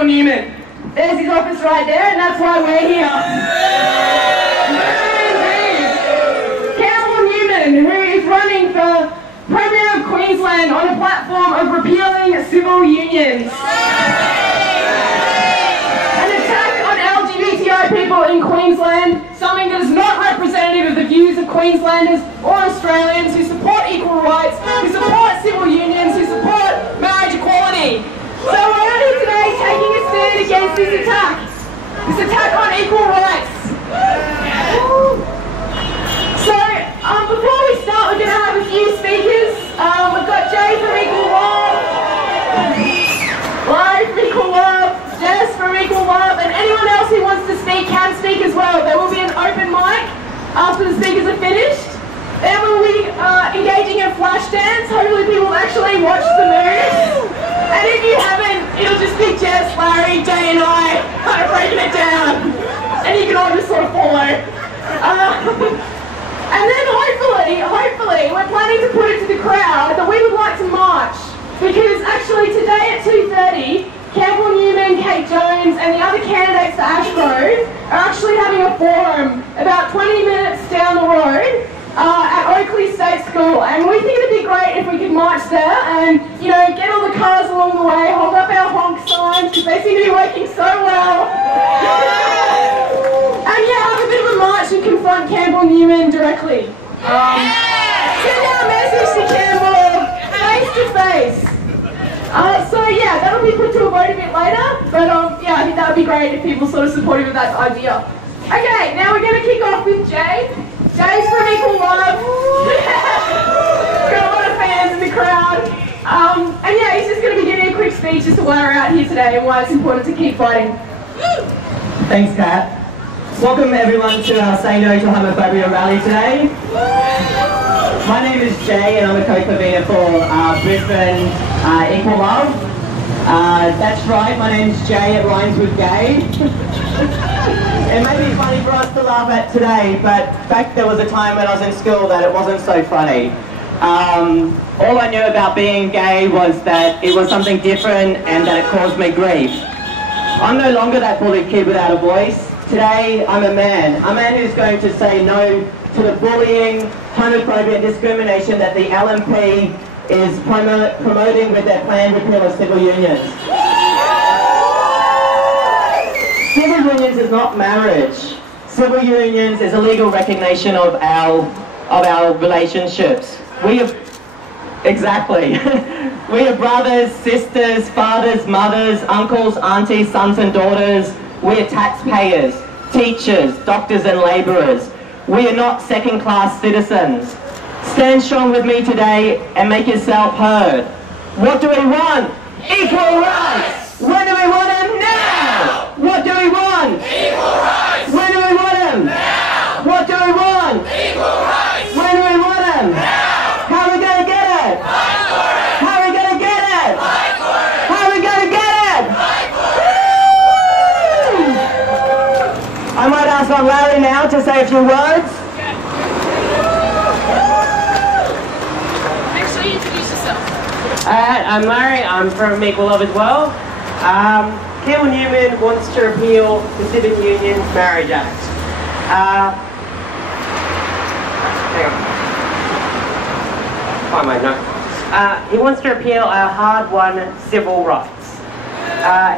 Campbell Newman. There's his office right there, and that's why we're here. Campbell Newman, who is running for Premier of Queensland on a platform of repealing civil unions. An attack on LGBTI people in Queensland, something that is not representative of the views of Queenslanders or Australians who support equal rights, who support civil unions, who support marriage equality. So we're out here today taking a stand against this attack on equal rights. So before we start, we're going to have a few speakers. We've got Jay from Equal Love, Larry from Equal Love, Jess from Equal Love, and anyone else who wants to speak can speak as well. There will be an open mic after the speakers are finished. Then we'll be engaging in flash dance. Hopefully people actually watch the moves. And if you haven't, it'll just be Jess, Larry, Jay and I breaking it down. And you can all just sort of follow. And then hopefully, we're planning to put it to the crowd that we would like to march. Because actually today at 2:30, Campbell Newman, Kate Jones and the other candidates for Ashgrove are actually having a forum about 20 minutes down the road at Oakley State School. And we think it'd be great if we could march there and, you know, get all the cars along the way, hold up our honk signs because they seem to be working so well. And yeah, have a bit of a march and confront Campbell Newman directly. Send our message to Campbell face to face. So yeah, that'll be put to a vote a bit later, but yeah, I think that would be great if people sort of supportive of that idea. Okay, now we're going to kick off with Jay. Jay's from Equal Love. Got a lot of fans in the crowd. And yeah, he's just going to be giving a quick speech as to why we're out here today and why it's important to keep fighting. Thanks, Kat. Welcome everyone to our Say No to Homophobia rally today. My name is Jay and I'm a co-convener for Brisbane Equal Love. That's right, my name's Jay, it rhymes with gay. It may be funny for us to laugh at today, but back there was a time when I was in school that it wasn't so funny. All I knew about being gay was that it was something different and that it caused me grief. I'm no longer that bullied kid without a voice. Today, I'm a man who's going to say no to the bullying, homophobia and discrimination that the LNP is promoting with their planned repeal of civil unions. Civil unions is not marriage. Civil unions is a legal recognition of our relationships. Exactly. We are brothers, sisters, fathers, mothers, uncles, aunties, sons and daughters. We are taxpayers, teachers, doctors and labourers. We are not second-class citizens. Stand strong with me today and make yourself heard. What do we want? Equal rights! When do we want them? Now! What do we want? Equal rights! When do we want them? Now! What do we want? Equal rights! When do we want them? Now! How are we going to get it? Fight for it! How are we going to get it? Fight for it! How are we going to get it? Fight for it! I might ask on Larry now to say a few words. I'm Larry, I'm from Equal Love as well. Campbell Newman wants to repeal the Civic Unions Marriage Act. Hang on. Find my note. He wants to repeal our hard-won civil rights.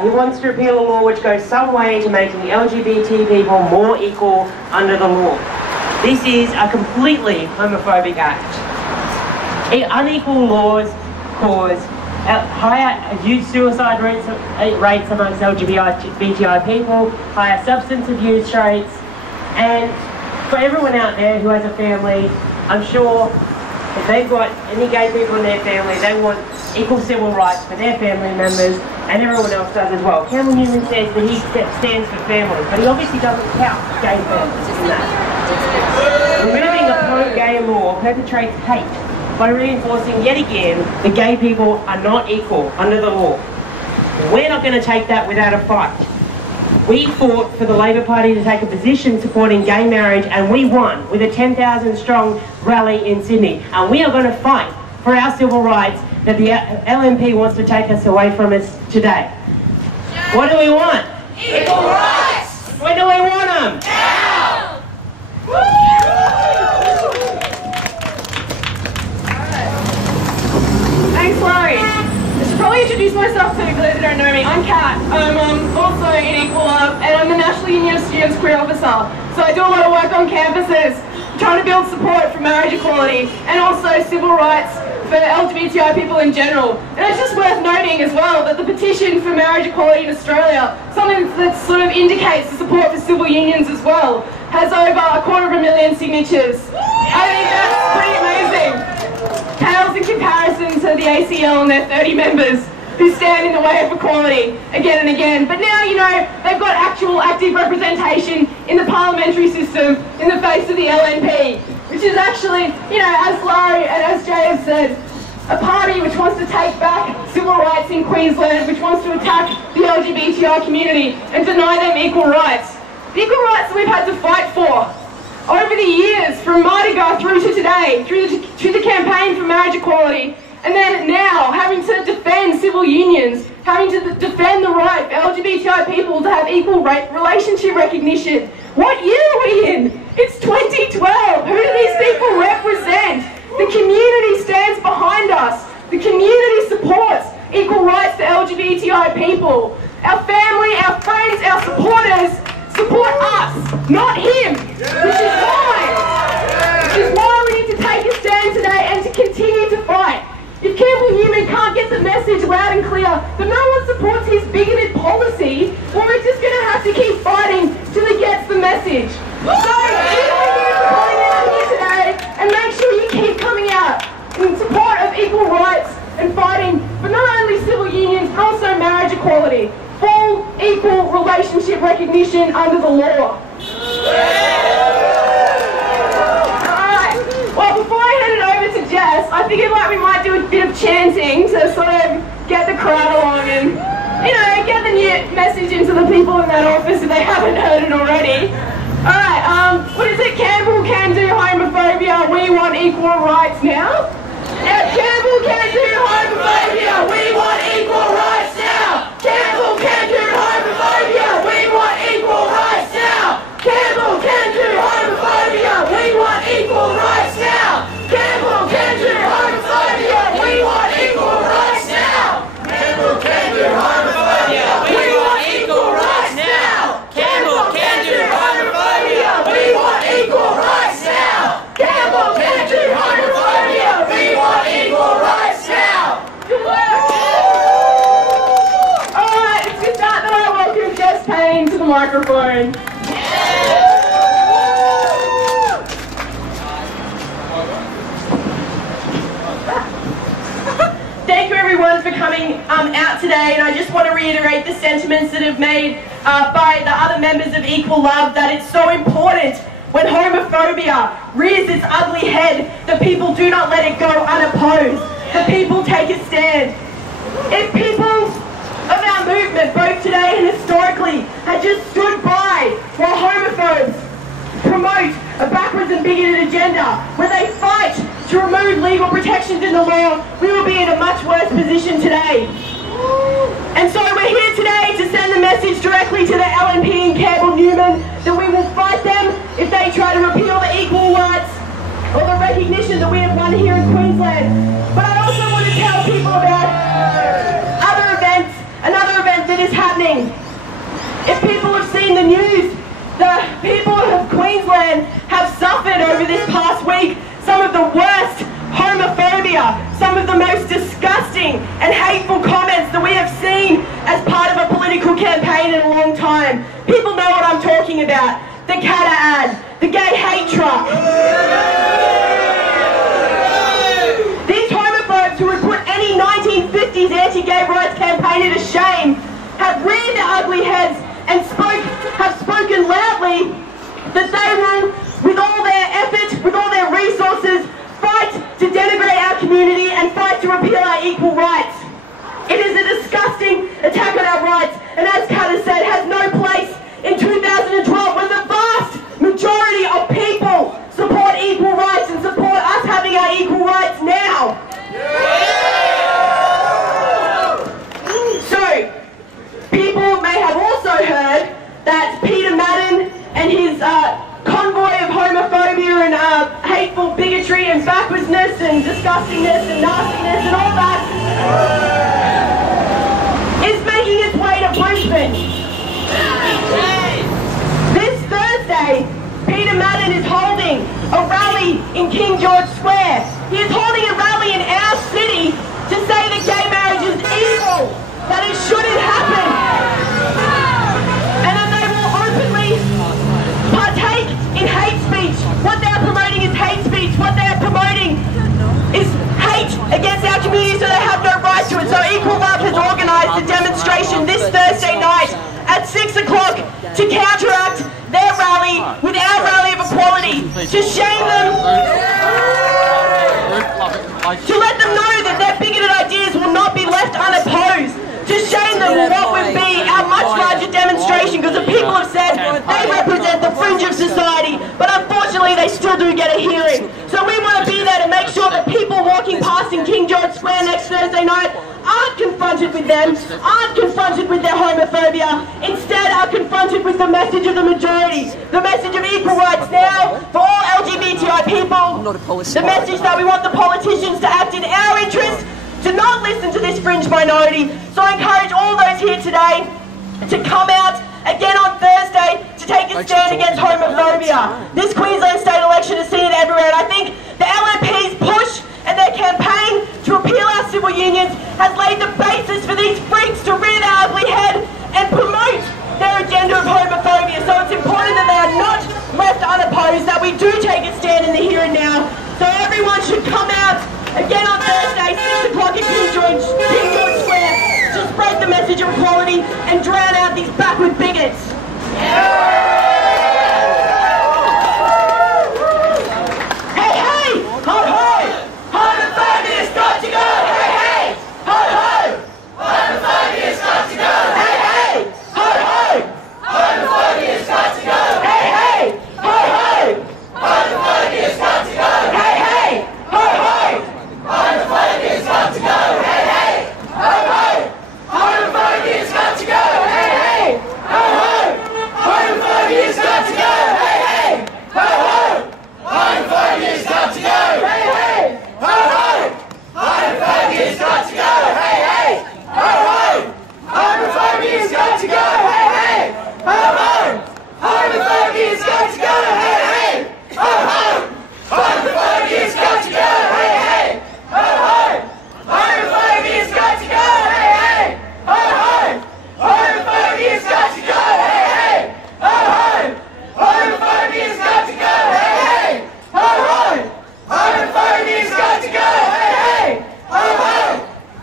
He wants to repeal a law which goes some way to making LGBT people more equal under the law. This is a completely homophobic act. Unequal laws cause higher youth suicide rates amongst LGBTI people, higher substance abuse rates, and for everyone out there who has a family, I'm sure if they've got any gay people in their family, they want equal civil rights for their family members, and everyone else does as well. Campbell Newman says that he stands for families, but he obviously doesn't count gay families in that. Removing a pro-gay law perpetrates hate by reinforcing yet again that gay people are not equal under the law. We're not going to take that without a fight. We fought for the Labor Party to take a position supporting gay marriage, and we won with a 10,000 strong rally in Sydney. And we are going to fight for our civil rights that the LNP wants to take us away from us today. What do we want? Equal rights! When do we want them? Now! Thanks, Larry. I should probably introduce myself to those that don't know me. I'm Kat. I'm also in Equal Love, and I'm the National Union of Students Queer Officer. So I do a lot of work on campuses, trying to build support for marriage equality, and also civil rights for LGBTI people in general. And it's just worth noting as well that the petition for marriage equality in Australia, something that sort of indicates the support for civil unions as well, has over 250,000 signatures. I think that's pretty amazing. Pales in comparison to the ACL and their 30 members who stand in the way of equality again and again. But now, you know, they've got actual active representation in the parliamentary system in the face of the LNP, which is actually, you know, as Larry and as Jay have said, a party which wants to take back civil rights in Queensland, which wants to attack the LGBTI community and deny them equal rights. The equal rights that we've had to fight for over the years, from Mardi Gras through to today, through the campaign for marriage equality, and then now having to defend civil unions, having to defend the right for LGBTI people to have equal relationship recognition. What year are we in? It's 2012. Who do these people represent? The community stands behind us. The community supports equal rights for LGBTI people. Our family, our friends, our supporters support us, not him, which is why we need to take a stand today and to continue to fight. If Campbell Newman can't get the message loud and clear that no one supports his bigoted policy, well, we're just going to have to keep fighting till he gets the message. So, thank you for coming out here today, and make sure you keep coming out in support of equal rights and fighting for not only civil unions, but also marriage equality. Full, equal relationship recognition under the law. Alright, well, before I hand it over to Jess, I figured like we might do a bit of chanting to sort of get the crowd along and, you know, get the new message into the people in that office if they haven't heard it already. Alright, what is it? Campbell can do homophobia, we want equal rights now? Yeah, Campbell can do homophobia, we want equal rights now! Campbell can do homophobia, we want equal rights now! Campbell can do homophobia, we want equal rights now! Campbell can do homophobia, we want equal rights now! Campbell can do homophobia, we want equal rights now! Campbell can do homophobia, we want equal rights now! Campbell can do homophobia, we want equal rights now! Good work! Alright, it's with that I welcome Jess Payne to the microphone. Thank you everyone for coming out today, and I just want to reiterate the sentiments that have made by the other members of Equal Love, that it's so important when homophobia rears its ugly head that people do not let it go unopposed, that people take a stand. If people of our movement, both today and historically, had just stood by while homophobes promote a backwards and bigoted agenda, where they fight to remove legal protections in the law, we will be in a much worse position today. And so we're here today to send the message directly to the LNP and Campbell Newman that we will fight them if they try to repeal the equal rights or the recognition that we have won here in Queensland. But I also want to tell people about another event that is happening. If people have seen the news, the people of Queensland have suffered over this past week some of the worst homophobia, some of the most disgusting and hateful comments that we have seen as part of a political campaign in a long time. People know what I'm talking about. The Cata ad, the gay hate truck. These homophobes who would put any 1950s anti-gay rights campaigner to shame have reared their ugly heads and have spoken loudly that they will, with all their effort, with all their resources, fight to denigrate our community and fight to repeal our equal rights. It is a disgusting attack on our rights, and as Kat has said, has no place in 2012 when the vast majority of people support equal rights and support us having our equal rights now. So, people may your bigotry and backwardsness and disgustingness and nastiness and all that is making its way to Brisbane. This Thursday, Peter Madden is holding a rally in King George Square. He is holding a rally in our city to say that gay marriage is evil, that it shouldn't happen, and that they will openly partake in hate speech. What they are promoting is hate speech. What they are promoting is hate against our community, so they have no right to it. So Equal Love has organised a demonstration this Thursday night at 6 o'clock to counteract their rally with our rally of equality, to shame them, to let them know that their bigoted ideas will not be left unopposed, to shame them what would be our much larger demonstration, because the people have said they represent the fringe of society, but unfortunately they still do get a hearing. So we want to be there to make sure that people walking past in King George Square next Thursday night aren't confronted with them, aren't confronted with their homophobia, instead are confronted with the message of the majority, the message of equal rights now for all LGBTI people, the message that we want the politicians to act in our interest, to not listen to this fringe minority. So I encourage all those here today to come out again on Thursday to take a stand against homophobia. This Queensland state election has seen it everywhere, and I think the LNP's push and their campaign to repeal our civil unions has laid the basis for these freaks to rear their ugly head and promote their agenda of homophobia. So it's important that they are not left unopposed, that we do take a stand in the here and now. So everyone should come out again on Thursday, 6 o'clock at King George Square, to spread the message of equality and drown out these backward bigots. Hey, hey! Ho, ho! Homophobia's got to go! Hey, hey! Ho, ho! Homophobia's got to go! Hey, hey! Ho, ho! Homophobia's got to go! Hey, hey! Ho, ho! Homophobia's got to go! Hey, hey! Ho, ho! Homophobia's got to go! Hey, hey! Ho, ho! Homophobia's got to go! Hey, hey! Ho, ho! Homophobia's got to go! Hey, hey! Ho, ho! Homophobia's got to go! Hey, hey! Ho, ho! Homophobia's got to go! Hey, hey! Ho, ho! Homophobia's got to go! Hey, hey! Ho, ho! Homophobia's got to go! Hey, hey! Ho, ho! Homophobia's got to go! Hey, hey! Ho, ho! Homophobia's got to go! Hey, hey! Ho, ho! Homophobia's got to go! Hey, hey! Ho, ho! Homophobia's got to go! Hey, hey! Ho, ho! Homophobia's got to go! Hey, hey! Ho, ho!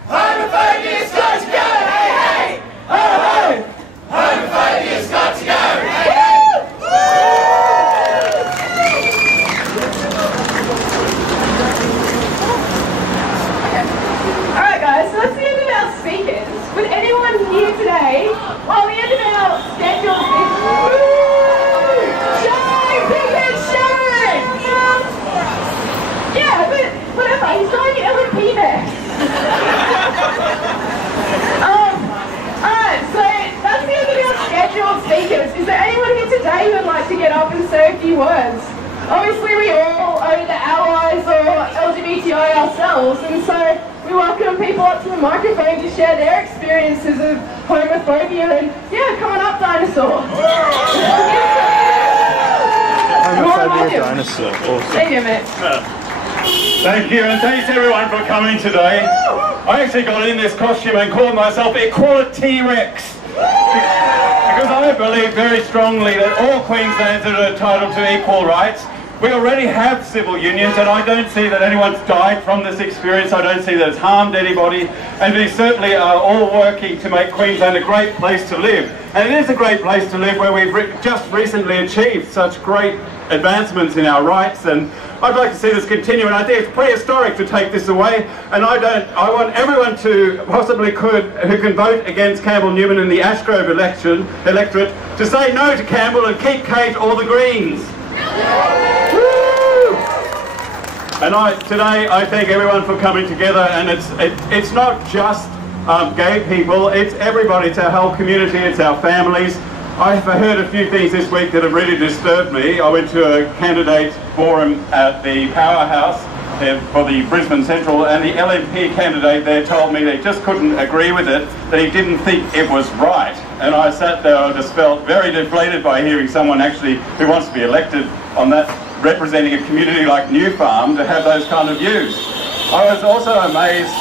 Homophobia's got to go! Hey, hey! Ho, ho! Homophobia's got to go! Alright guys, so that's the end of our speakers. Would anyone here today, well, the end of our scheduled speakers, Sharon! Big head Sharon! Yeah, but whatever, he's going to LNP there. Alright, so that's the end of our scheduled speakers. Is there anyone here today who would like to get up and say a few words? Obviously we all are either allies or LGBTI ourselves, and so we welcome people up to the microphone to share their experiences of homophobia, and yeah, come on up, dinosaur. Homophobia dinosaur. Awesome. There you go, mate. Thank you, and thanks everyone for coming today. I actually got in this costume and called myself Equality Rex. Because I believe very strongly that all Queenslanders are entitled to equal rights. We already have civil unions, and I don't see that anyone's died from this experience. I don't see that it's harmed anybody, and we certainly are all working to make Queensland a great place to live. And it is a great place to live where we've just recently achieved such great advancements in our rights, and I'd like to see this continue, and I think it's prehistoric to take this away, and I want everyone to who can vote against Campbell Newman in the Ashgrove electorate to say no to Campbell and keep Kate or the Greens. And today I thank everyone for coming together, and it's not just gay people, it's everybody, it's our whole community, it's our families. I've heard a few things this week that have really disturbed me. I went to a candidate quorum at the powerhouse for the Brisbane Central, and the LNP candidate there told me they just couldn't agree with it, that he didn't think it was right. And I sat there and just felt very deflated by hearing someone actually who wants to be elected on that, representing a community like New Farm, to have those kind of views. I was also amazed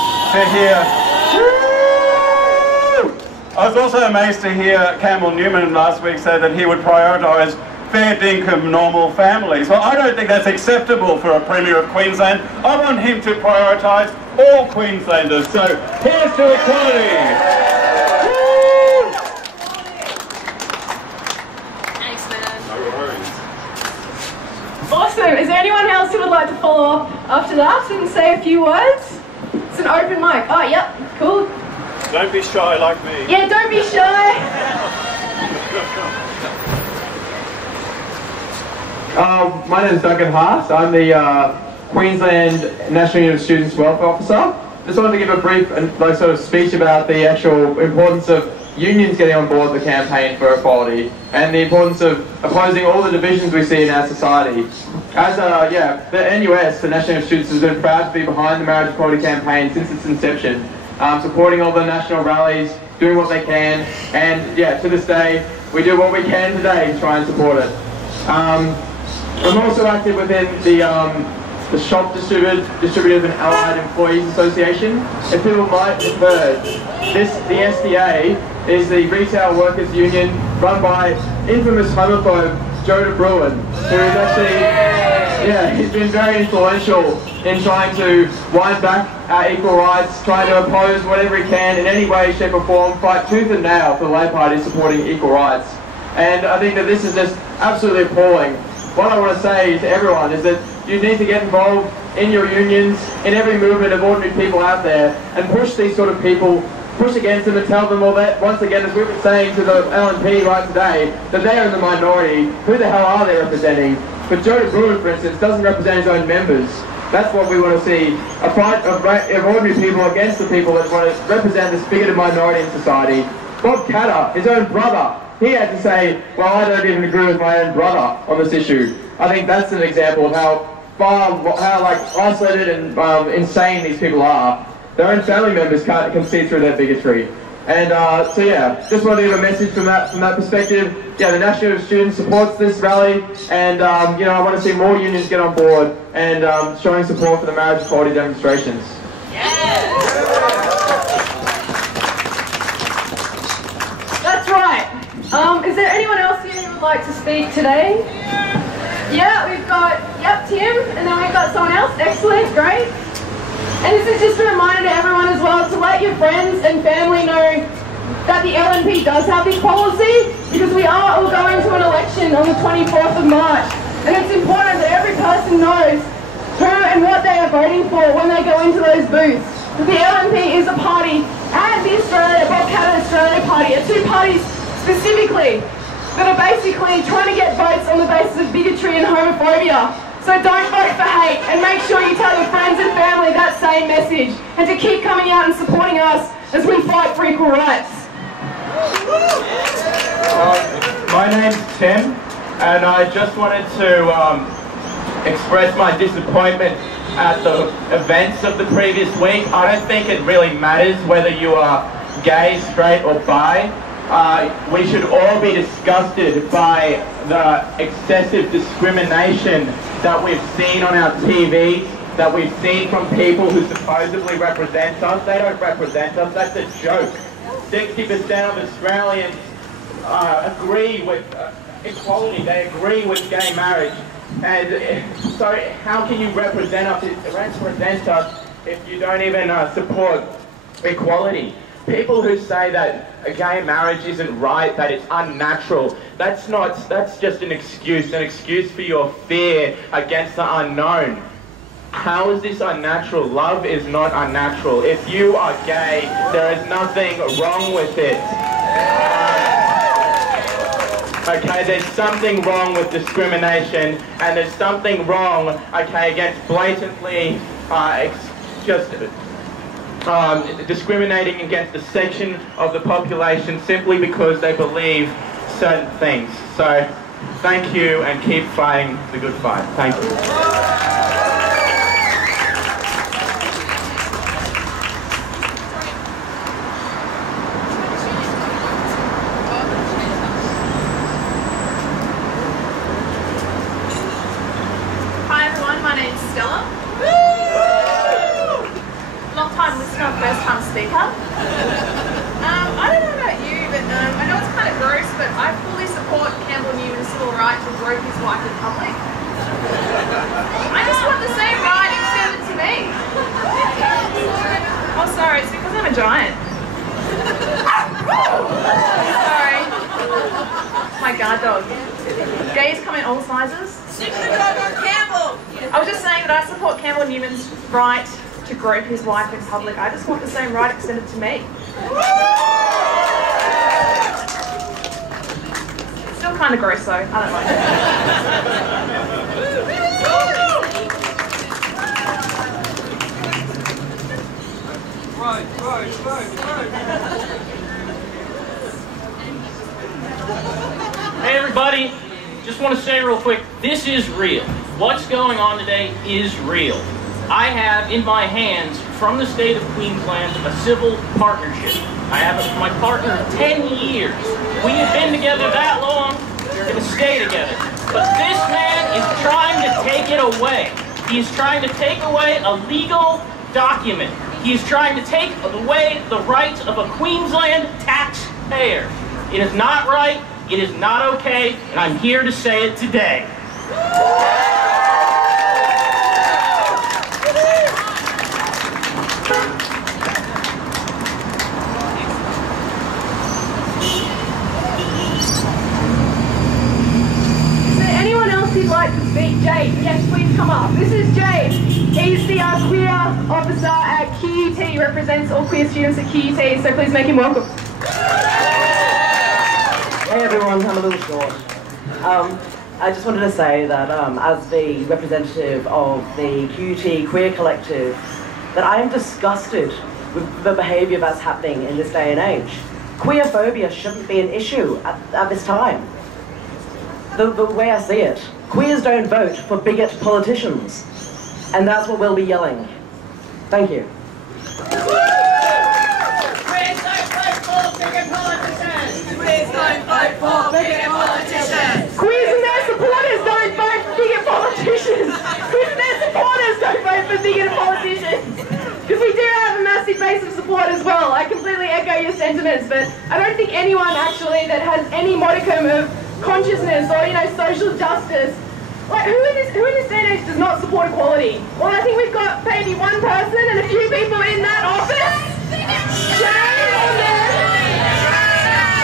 to hear Campbell Newman last week say that he would prioritise fair dinkum normal families. Well, I don't think that's acceptable for a Premier of Queensland. I want him to prioritise all Queenslanders. So here's to equality. Woo! Thanks, man. No worries. Awesome. Is there anyone else who would like to follow up after that and say a few words? It's an open mic. Oh, yep. Cool. Don't be shy like me. Yeah, don't be shy. My name is Duncan Haas. I'm the Queensland National Union of Students Welfare Officer. Just wanted to give a brief sort of speech about the actual importance of unions getting on board the campaign for equality and the importance of opposing all the divisions we see in our society. As the NUS, the National Union of Students, has been proud to be behind the marriage equality campaign since its inception, supporting all the national rallies, doing what they can, and to this day we do what we can today to try and support it. I'm also active within the Shop Distributors and Allied Employees Association. If people might have heard, the SDA is the retail workers union run by infamous homophobe Joe de Bruin, who is actually, he's been very influential in trying to wind back our equal rights, trying to oppose whatever he can in any way, shape or form, fight tooth and nail for the Labor Party supporting equal rights. And I think that this is just absolutely appalling. What I want to say to everyone is that you need to get involved in your unions, in every movement of ordinary people out there, and push these sort of people, push against them and tell them all that, once again, as we were saying to the LNP right today, that they are in the minority. Who the hell are they representing? But Joe de Bruin, for instance, doesn't represent his own members. That's what we want to see, a fight of ordinary people against the people that want to represent this bigoted minority in society. Bob Catter, his own brother, he had to say, well, I don't even agree with my own brother on this issue. I think that's an example of how isolated and insane these people are. Their own family members can see through their bigotry. And just wanted to give a message from that perspective. Yeah, the National Union of Students supports this rally, and I want to see more unions get on board and showing support for the marriage equality demonstrations. That's right. Is there anyone else here who would like to speak today? Yeah, we've got, Tim, and then we've got someone else. Excellent, great. And this is just a reminder to everyone as well to let your friends and family know that the LNP does have this policy, because we are all going to an election on the 24th of March. And it's important that every person knows who and what they are voting for when they go into those booths. The LNP is a party, and the Bob Catter Australia Party are two parties specifically that are basically trying to get votes on the basis of bigotry and homophobia. So don't vote for hate, and make sure you tell your friends and family that same message, and to keep coming out and supporting us as we fight for equal rights. My name's Tim, and I just wanted to express my disappointment at the events of the previous week. I don't think it really matters whether you are gay, straight or bi. We should all be disgusted by the excessive discrimination that we've seen on our TV, that we've seen from people who supposedly represent us. They don't represent us, that's a joke. 60% of Australians agree with equality, they agree with gay marriage. And so how can you represent us if you don't even support equality? People who say that a gay marriage isn't right, that it's unnatural, that's just an excuse for your fear against the unknown. How is this unnatural? Love is not unnatural. If you are gay, there is nothing wrong with it. Okay, there's something wrong with discrimination, and there's something wrong, okay, against blatantly discriminating against a section of the population simply because they believe certain things. So thank you, and keep fighting the good fight. Thank you. Hi everyone, my name's Stella. Long time listener, first time speaker. I don't know about you, but I know it's kind of gross, but I fully support Campbell Newman's civil right to grope his wife in public. I just want the same right extended to me. Oh sorry, it's because I'm a giant. Sorry. My guard dog. Gays come in all sizes. I was just saying that I support Campbell Newman's right to grope his wife in public. I just want the same right extended to me. Still kind of gross though. I don't like Hey everybody, just want to say real quick, this is real. What's going on today is real. I have in my hands, from the state of Queensland, a civil partnership. I have it with my partner of 10 years. We have been together that long, we're going to stay together. But this man is trying to take it away. He's trying to take away a legal document. He's trying to take away the rights of a Queensland taxpayer. It is not right, it is not okay, and I'm here to say it today. Who'd like to speak? Jade, yes, please come up. This is Jade. He's the queer officer at QUT, represents all queer students at QUT, so please make him welcome. Hey everyone, I'm a little short. I just wanted to say that as the representative of the QUT Queer Collective, that I am disgusted with the behaviour that's happening in this day and age. Queerphobia shouldn't be an issue at this time. The way I see it, queers don't vote for bigot politicians, and that's what we'll be yelling. Thank you. Queers don't vote for bigot politicians! Queers don't vote for bigot politicians! Queers and their supporters don't vote for bigot politicians! Queers and their supporters don't vote for bigot politicians! Because we do have a massive base of support as well. I completely echo your sentiments, but I don't think anyone actually that has any modicum of consciousness or, you know, social justice. Like, who in this day and age does not support equality? Well, I think we've got maybe one person and a few people in that office. Shame on them.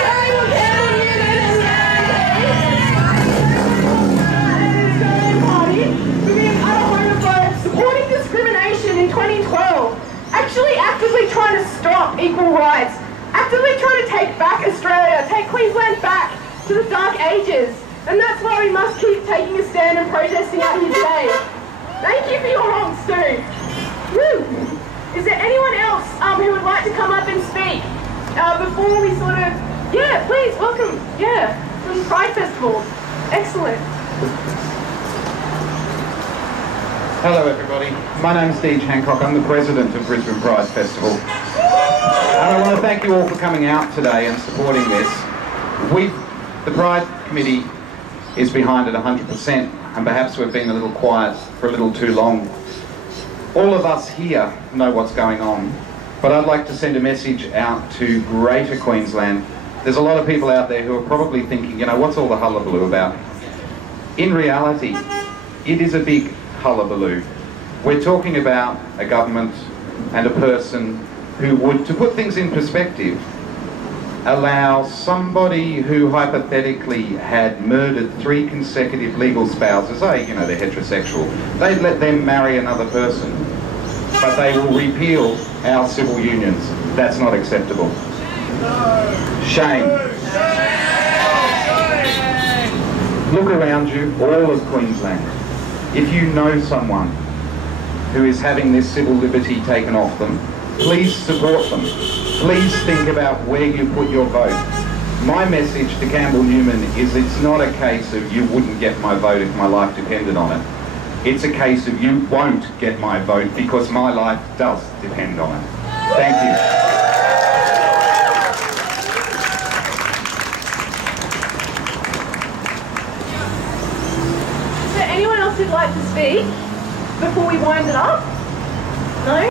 Shame on Campbell Newman and Australian Party for being utter homophobes, supporting discrimination in 2012, actually actively trying to stop equal rights, actively trying to take back Australia, take Queensland back to the dark ages, and that's why we must keep taking a stand and protesting out here today. Thank you for your honks too. Woo! Is there anyone else who would like to come up and speak before we sort of, yeah, please, welcome, yeah, from Pride Festival. Excellent. Hello everybody, my name's Deej Hancock, I'm the president of Brisbane Pride Festival. And I want to thank you all for coming out today and supporting this. The Pride Committee is behind it 100%, and perhaps we've been a little quiet for a little too long. All of us here know what's going on, but I'd like to send a message out to Greater Queensland. There's a lot of people out there who are probably thinking, you know, what's all the hullabaloo about? In reality, it is a big hullabaloo. We're talking about a government and a person who would, to put things in perspective, allow somebody who hypothetically had murdered 3 consecutive legal spouses, you know, they're heterosexual, they'd let them marry another person, but they will repeal our civil unions. That's not acceptable. Shame. Look around you, all of Queensland. If you know someone who is having this civil liberty taken off them, please support them. Please think about where you put your vote. My message to Campbell Newman is it's not a case of you wouldn't get my vote if my life depended on it. It's a case of you won't get my vote because my life does depend on it. Thank you. Is there anyone else who'd like to speak before we wind it up? No?